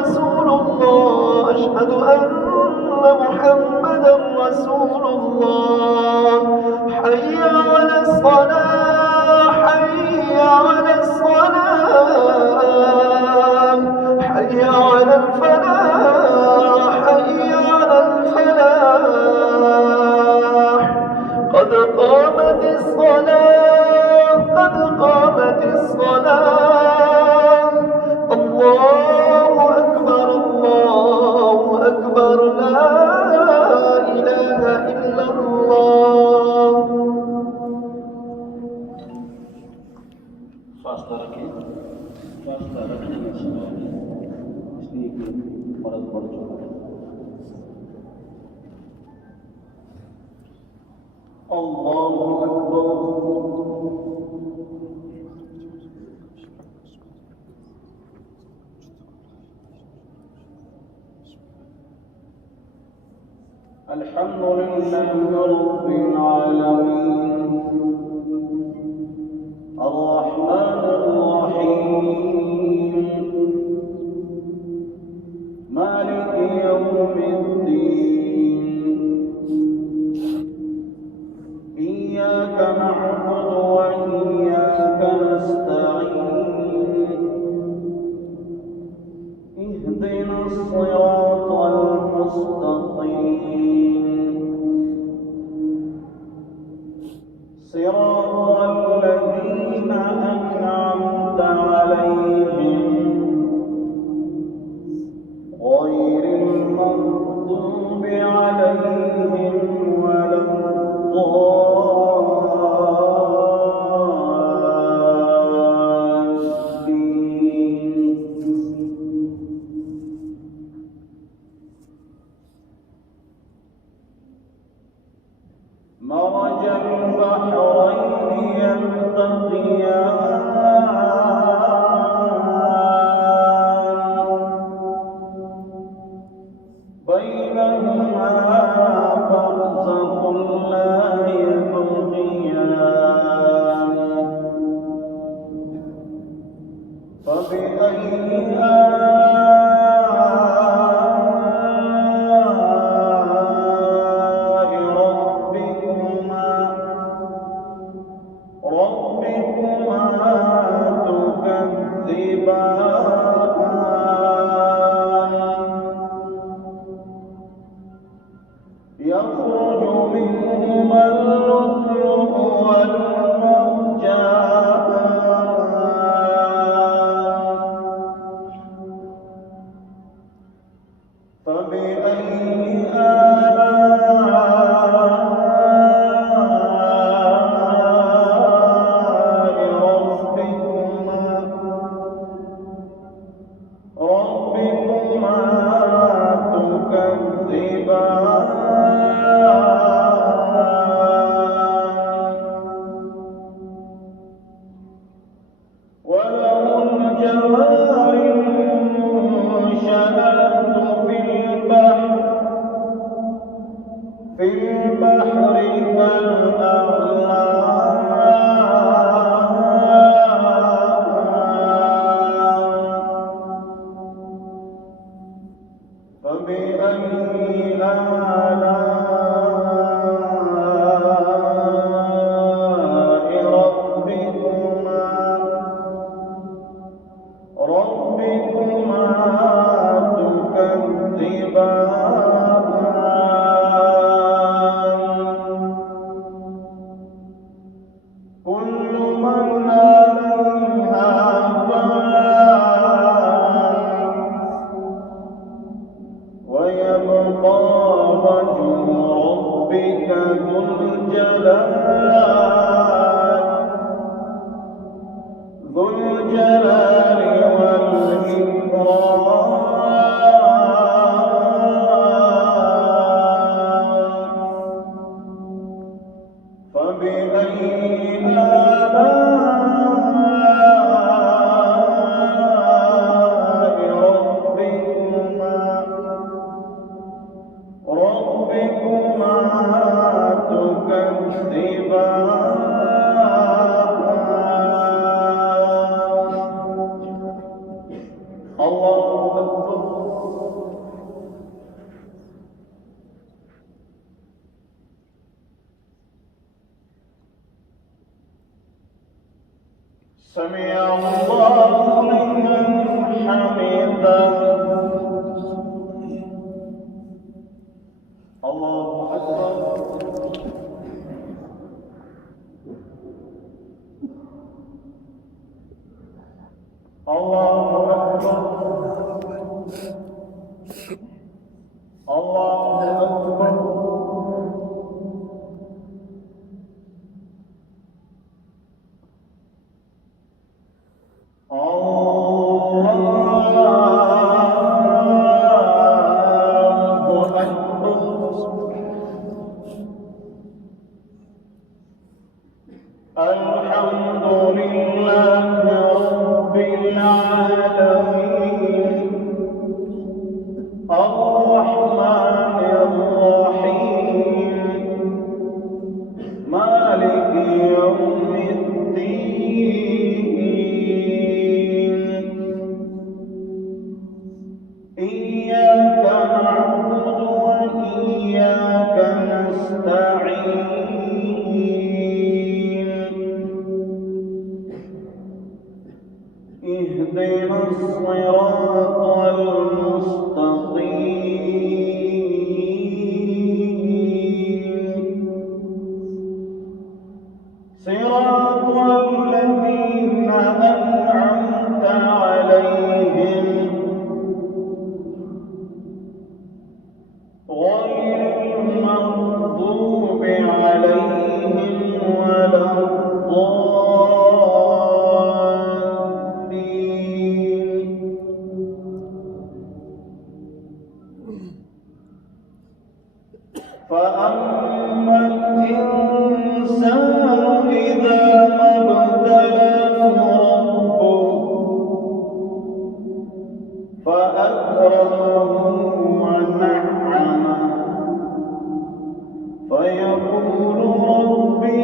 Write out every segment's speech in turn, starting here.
رسول الله، أشهد أن محمدا رسول الله. حي على الصلاة، حي على الصلاة، حي على الفلاح، حي على الفلاح. قد قامت الصلاة، قد قامت الصلاة. الله أكبر، الله أكبر، لا إله إلا الله. Swasta रखें, swasta रखने में सवाल है, इसलिए कि फर्ज पड़ चुका है। अल्लाहु अकबर। अल्हम्दुलिल्लाहि रब्बिल आलमीन, अर्रहमानिर रहीम, मालिकि यौमिद्दीन। इय्याक नअबुदु व इय्याक नस्तईन। इहदिनस सिरातल मुस्तक़ीम। صراط الذين أنعمت عليهم غير المغضوب عليهم ولا الضالين. مرج البحرين يلتقيان، بينهما برزخ لا يبغيان. فبأي ربكما تكذبان. يخرج منهما اللؤلؤ والمرجان. فبأي ربكما تكذبان. وله الجوار المنشآت في البحر كالأعلام. فبأي آلاء ربكما تكذبان. كل من عليها فان، ويبقى وجه ربك ذو الجلال والإكرام. فبأي آلاء ربكما تكذبان. الله أكبر. سمع الله لمن حمده. الله أكبر. الله أكبر. الله أكبر. الحمد لله رب العالمين الرحمن الرحيم مالك يوم الدين إياك نعبد وإياك نستعين اهدنا الصراط المستقيم صراط الذين أنعمت عليهم غير المغضوب عليهم ولا الضالين. فأما الإنسان إذا ما ابتلاه ربه فأكرمه ونعمه فيقول ربي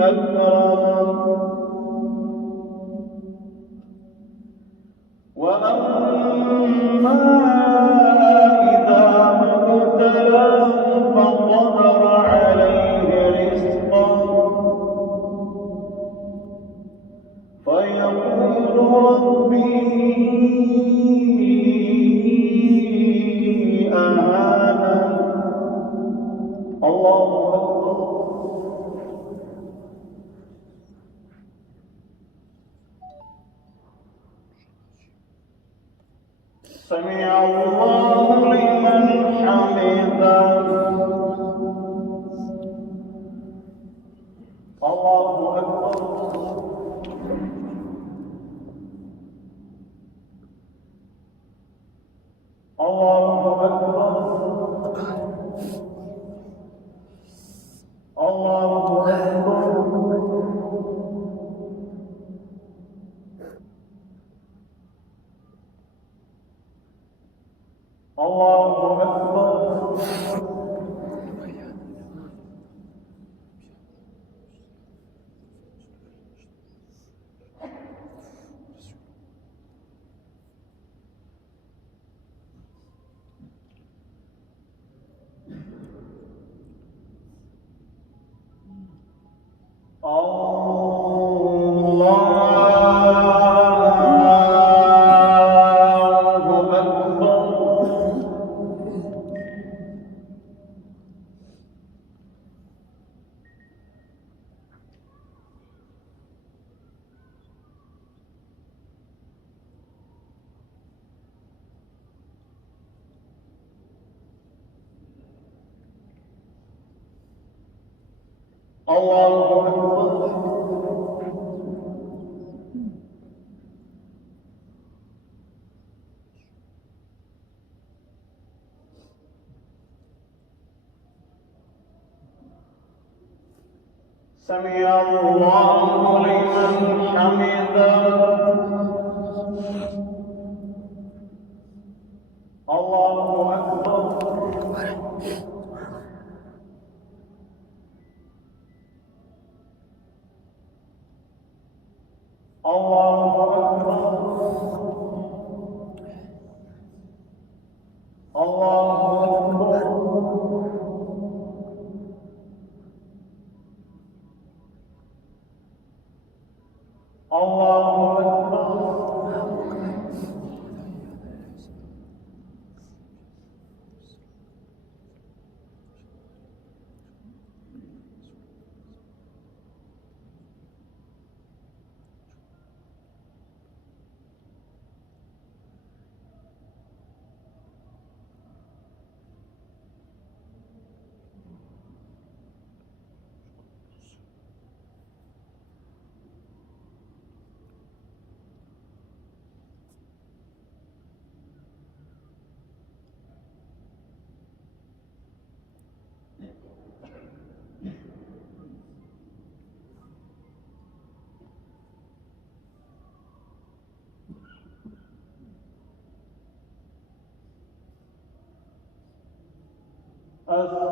أكرمن. وأما إذا ما ابتلاه فقدر عليه رزقه فيقول ربي أهانن. الله أكبر. سمع الله لمن حمده. الله أكبر. الله أكبر. الله أكبر. الله أكبر. الله أكبر. سمع الله لمن حمده. الله أكبر. الله أكبر. الله أكبر. السلام